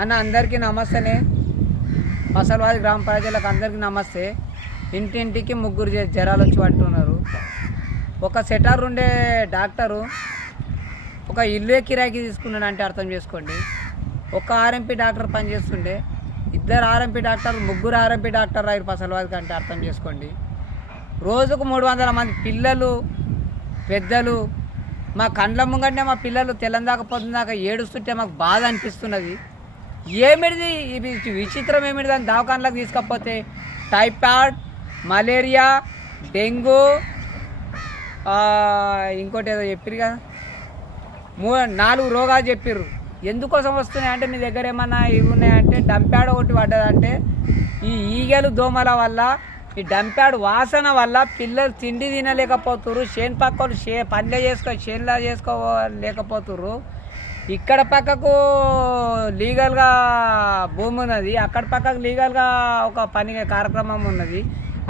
అన్న అందరికీ నమస్తేనే. పసలవాది గ్రామ ప్రజలకు అందరికీ నమస్తే. ఇంటింటికి ముగ్గురు జ్వరాలు వచ్చి పట్టున్నారు. ఒక సెటార్ ఉండే డాక్టరు ఒక ఇల్లు కిరాయికి తీసుకున్నాడు అంటే అర్థం చేసుకోండి. ఒక ఆర్ఎంపీ డాక్టర్ పనిచేస్తుండే, ఇద్దరు ఆర్ఎంపీ డాక్టర్, ముగ్గురు ఆర్ఎంపీ డాక్టర్ రాయరు పసలవాదికి అంటే అర్థం చేసుకోండి. రోజుకు 300 మంది పిల్లలు పెద్దలు మా కండ్ల ముంగంటే మా పిల్లలు తెల్లందాక పొద్దుందాకా ఏడుస్తుంటే మాకు బాధ అనిపిస్తున్నది. ఏమిటిది ఇది విచిత్రం, ఏమిటి దాన్ని దవాఖానలకు తీసుకపోతే టైఫాయిడ్, మలేరియా, డెంగ్యూ, ఇంకోటి ఏదో చెప్పారు కదా, 4 రోగాలు చెప్పారు. ఎందుకోసం వస్తున్నాయి అంటే మీ దగ్గర ఏమన్నా ఇవి ఉన్నాయంటే డంప్యాడ్ ఒకటి పడ్డదంటే ఈ ఈగలు దోమల వల్ల, ఈ డంప్యాడ్ వాసన వల్ల పిల్లలు తిండి తినలేకపోతున్నారు. చేను పక్కలు పనిలో చేనులో చేసుకోలేకపోతున్నారు. ఇక్కడ పక్కకు లీగల్గా భూమి ఉన్నది, అక్కడ పక్కకు లీగల్గా ఒక పని కార్యక్రమం ఉన్నది,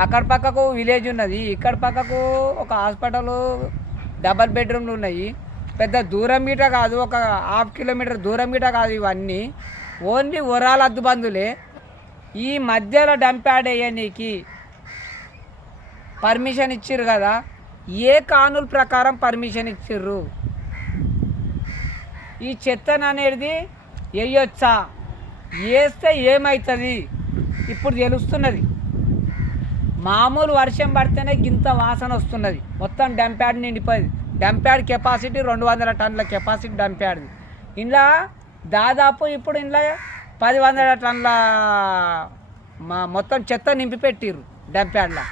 అక్కడ పక్కకు విలేజ్ ఉన్నది, ఇక్కడ పక్కకు ఒక హాస్పిటల్, డబల్ బెడ్రూమ్లు ఉన్నాయి. పెద్ద దూరం మీట కాదు, ఒక 1/2 కిలోమీటర్ దూరం మీట కాదు. ఇవన్నీ ఓన్లీ ఒరాల అద్దుబందులే. ఈ మధ్యలో డంప్యాడ్ వేయనీకి పర్మిషన్ ఇచ్చిర్రు కదా, ఏ కానూన్ ప్రకారం పర్మిషన్ ఇచ్చిర్రు? ఈ చెత్తను అనేది వేయొచ్చా? వేస్తే ఏమవుతుంది ఇప్పుడు తెలుస్తున్నది. మామూలు వర్షం పడితేనే గింత వాసన వస్తున్నది. మొత్తం డంప్యాడ్ నిండిపోయింది. డంప్యాడ్ కెపాసిటీ 200 టన్నుల కెపాసిటీ డంప్యాడ్ది. ఇంట్లో దాదాపు ఇప్పుడు ఇంట్లో 1,100 టన్నుల మొత్తం చెత్త నింపి పెట్టిర్రు డంప్యాడ్లో.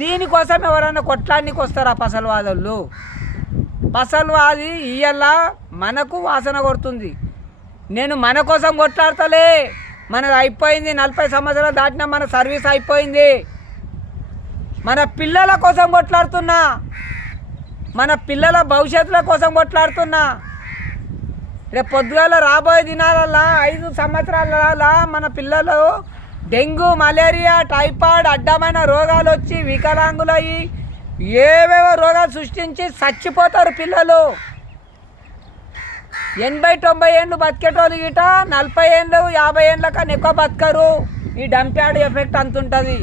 దీనికోసం ఎవరైనా కొట్లానికి వస్తారా పసలవాదోళ్ళు? పసలవాది ఇయ్యాల మనకు వాసన కొడుతుంది. నేను మన కోసం కొట్లాడతలే, మనది అయిపోయింది. 40 సంవత్సరాలు దాటినా మన సర్వీస్ అయిపోయింది. మన పిల్లల కోసం కొట్లాడుతున్నా, మన పిల్లల భవిష్యత్తుల కోసం కొట్లాడుతున్నా. రేపు పొద్దుగాల రాబోయే దినాలల్లా 5 సంవత్సరాల మన పిల్లలు డెంగ్యూ, మలేరియా, టైఫాయిడ్ అడ్డమైన రోగాలు వచ్చి వికలాంగులయ్యి ఏవేవో రోగాలు సృష్టించి చచ్చిపోతారు పిల్లలు. 80-90 ఏళ్ళు బతికేటోళ్ళు గిట 40 ఏళ్ళు 50 ఏళ్ళ కన్నా ఎక్కువ బతకరు. ఈ డంప్యాడ్ ఎఫెక్ట్ అంతుంటుంది.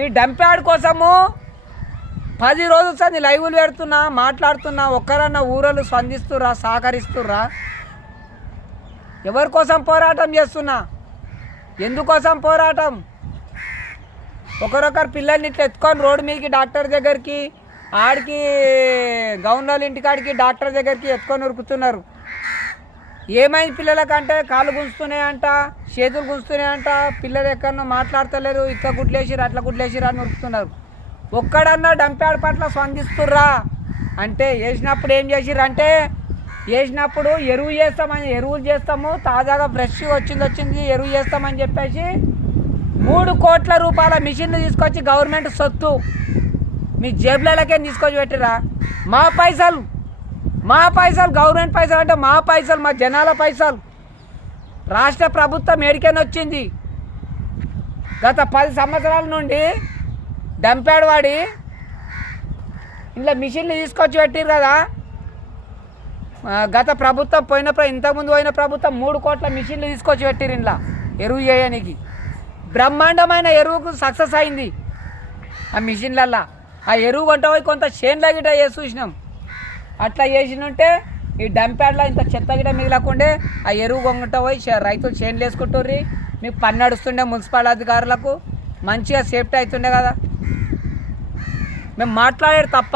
ఈ డంప్యాడ్ కోసము 10 రోజుల సంది లైవ్లు పెడుతున్నా, మాట్లాడుతున్నా. ఒక్కరన్నా ఊరలు స్పందిస్తుర్రా, సహకరిస్తుర్రా? ఎవరి కోసం పోరాటం చేస్తున్నా? ఎందుకోసం పోరాటం? ఒకరొకరు పిల్లల్ని ఇట్లా ఎత్తుకొని రోడ్డు మీదకి డాక్టర్ దగ్గరికి, ఆడికి గవర్నర్ ఇంటికాడికి డాక్టర్ దగ్గరికి ఎత్తుకొని ఉరుకుతున్నారు. ఏమైంది పిల్లలకంటే కాళ్ళు గుంజుతున్నాయంట, చేతులు గుంజుతున్నాయంట, పిల్లలు ఎక్కడో మాట్లాడతలేరు, ఇట్లా గుడ్లేసిరు అట్లా గుడ్లేసిరు అని ఉరుకుతున్నారు. ఒక్కడన్నా డంప్యాడ్ పట్ల స్పందిస్తుర్రా అంటే వేసినప్పుడు ఏం చేసిర్రు అంటే, వేసినప్పుడు ఎరువులు చేస్తాము, తాజాగా ఫ్రెష్ వచ్చింది ఎరువు చేస్తామని చెప్పేసి 3 కోట్ల రూపాయల మిషన్లు తీసుకొచ్చి గవర్నమెంట్ సొత్తు మీ జేబులకే తీసుకొచ్చి పెట్టిరా. మా పైసలు గవర్నమెంట్ పైసలు అంటే మా పైసలు, మా జనాల పైసలు. రాష్ట్ర ప్రభుత్వం ఏడికైనా వచ్చింది. గత 10 సంవత్సరాల నుండి డంప్యాడ్ వాడి ఇంట్లో మిషన్లు తీసుకొచ్చి పెట్టిరు కదా. గత ప్రభుత్వం ఇంతకుముందు పోయిన ప్రభుత్వం 3 కోట్ల మిషన్లు తీసుకొచ్చి పెట్టిరు ఇంట్లో ఎరువు చేయడానికి. బ్రహ్మాండమైన ఎరువుకు సక్సెస్ అయింది ఆ మిషన్లల్లా. ఆ ఎరువు కొంట పోయి కొంత చేనుల గిట వేసి చూసినాం. అట్లా చేసినుంటే ఈ డంప్యాడ్లో ఇంత చెత్త గిట మిగలకుండే ఆ ఎరువు కొంగట పోయి రైతులు చేనులు వేసుకుంటుర్రి. మీకు పని నడుస్తుండే, మున్సిపల్ అధికారులకు మంచిగా సేఫ్టీ అవుతుండే కదా. మేము మాట్లాడేది తప్ప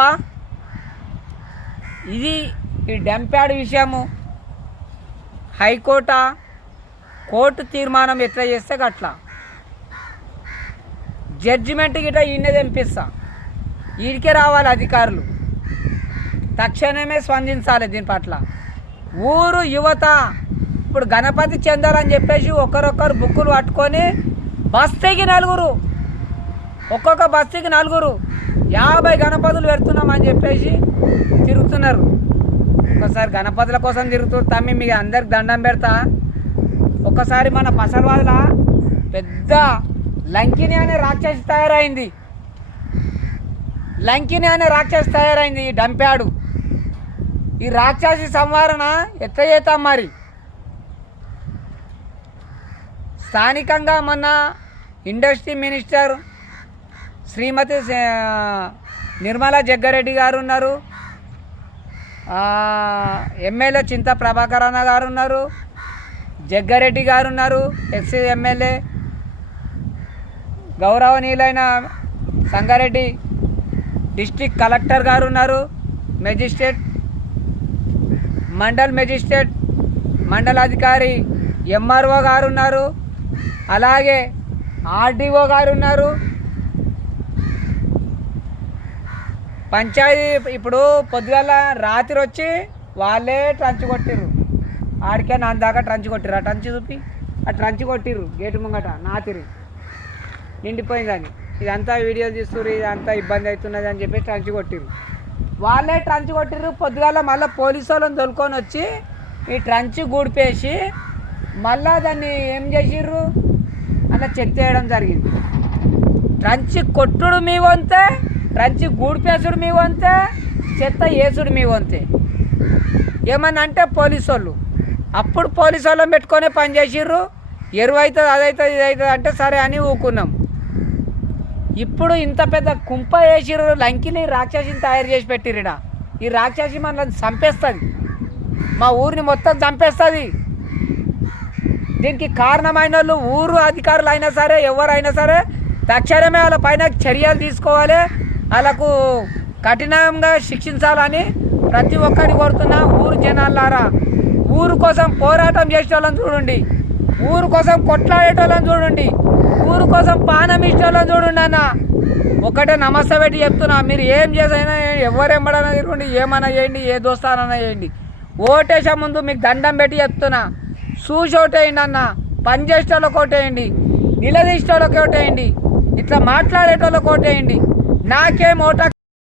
ఇది ఈ డంప్యాడ్ విషయము. కోర్టు తీర్మానం ఎట్లా చేస్తే అట్లా జడ్జిమెంట్ గిట ఈయనే తెంపిస్తా. వీడికే రావాలి అధికారులు, తక్షణమే స్పందించాలి దీని పట్ల. ఊరు యువత ఇప్పుడు గణపతి చెందాలని చెప్పేసి ఒకరొకరు బుక్కులు పట్టుకొని బస్తీకి 4, ఒక్కొక్క బస్తీకి 4, 50 గణపతులు పెడుతున్నామని చెప్పేసి తిరుగుతున్నారు. ఒకసారి గణపతుల కోసం తిరుగుతున్నారు. తమ్మి మీకు అందరికి దండం పెడతా. ఒక్కసారి మన పసలవాదుల పెద్ద లంకిని అనే రాక్షసి తయారైంది ఈ డంప్యాడు. ఈ రాక్షసి సంవారణ ఎట్లా చేస్తాం మరి? స్థానికంగా మొన్న ఇండస్ట్రీ మినిస్టర్ శ్రీమతి నిర్మలా జగ్గారెడ్డి గారు ఉన్నారు, ఎమ్మెల్యే చింత ప్రభాకర్ అన్న గారు ఉన్నారు, జగ్గారెడ్డి గారు ఉన్నారు, ఎక్స్ ఎమ్మెల్యే గౌరవనీయులైన సంగారెడ్డి డిస్ట్రిక్ట్ కలెక్టర్ గారు ఉన్నారు, మెజిస్ట్రేట్ మండలాధికారి ఎంఆర్ఓ గారు ఉన్నారు, అలాగే ఆర్డీఓ గారు ఉన్నారు. పంచాయతీ ఇప్పుడు పొద్దుగాల రాత్రి వచ్చి వాళ్ళే ట్రంచ్ కొట్టిర్రు, ఆడికే నా దాకా ట్రంచ్ కొట్టిర్రు. ఆ ట్రంచ్ చూపి ఆ ట్రంచ్ కొట్టిర్రు గేటు ముంగట నాతిరి నిండిపోయిందని. ఇదంతా వీడియోలు తీస్తుర్రు, ఇదంతా ఇబ్బంది అవుతున్నది అని చెప్పి ట్రంచ్ కొట్టిర్రు. వాళ్ళే ట్రంచ్ కొట్టిర్రు. పొద్దుగాల మళ్ళీ పోలీసు వాళ్ళని తోలుకొని వచ్చి ఈ ట్రంచ్ గూడిపేసి మళ్ళా దాన్ని ఏం చేసిర్రు, అలా చెక్ చేయడం జరిగింది. ట్రంచ్ కొట్టుడు మీ వంతే, ట్రంచ్ గూడిపేసుడు మీ వంతే, చెత్త వేసుడు మీ వంతే. ఏమన్నా అంటే పోలీసు వాళ్ళు అప్పుడు పోలీసు వాళ్ళని పెట్టుకొని పని చేసిర్రు. ఎరువు అవుతుంది, అదవుతుంది, ఇది అవుతుంది అంటే సరే అని ఊకున్నాం. ఇప్పుడు ఇంత పెద్ద కుంప వేసిర్రు, లంకిని రాక్షసిని తయారు చేసి పెట్టిర్రుడ. ఈ రాక్షసి మనల్ని చంపేస్తుంది, మా ఊరిని మొత్తం చంపేస్తుంది. దీనికి కారణమైన వాళ్ళు ఊరు అధికారులు అయినా సరే ఎవరైనా సరే తక్షణమే వాళ్ళ పైన చర్యలు తీసుకోవాలి, వాళ్ళకు కఠినంగా శిక్షించాలని ప్రతి ఒక్కరిని కోరుతున్నా. ఊరు జనాలారా, ఊరు కోసం పోరాటం చేసేటోళ్ళని చూడండి, ఊరు కోసం కొట్లాడేటోళ్ళని చూడండి, ఊరు కోసం పానం ఇష్టోళ్ళని చూడండి. అన్న ఒకటే నమస్తే పెట్టి చెప్తున్నా, మీరు ఏం చేసైనా ఎవరెమ్మడైనా తిరగండి, ఏమైనా చేయండి, ఏ దోస్తానైనా చేయండి, ఓటేసే ముందు మీకు దండం పెట్టి చెప్తున్నా, చూసి ఓటేయండి అన్న. పని చేసేటోళ్ళకి ఓటేయండి, నిలదీసేటోళ్ళకి ఓటేయండి, ఇట్లా మాట్లాడేటోళ్ళకి ఓటేయండి. నాకేం ఓట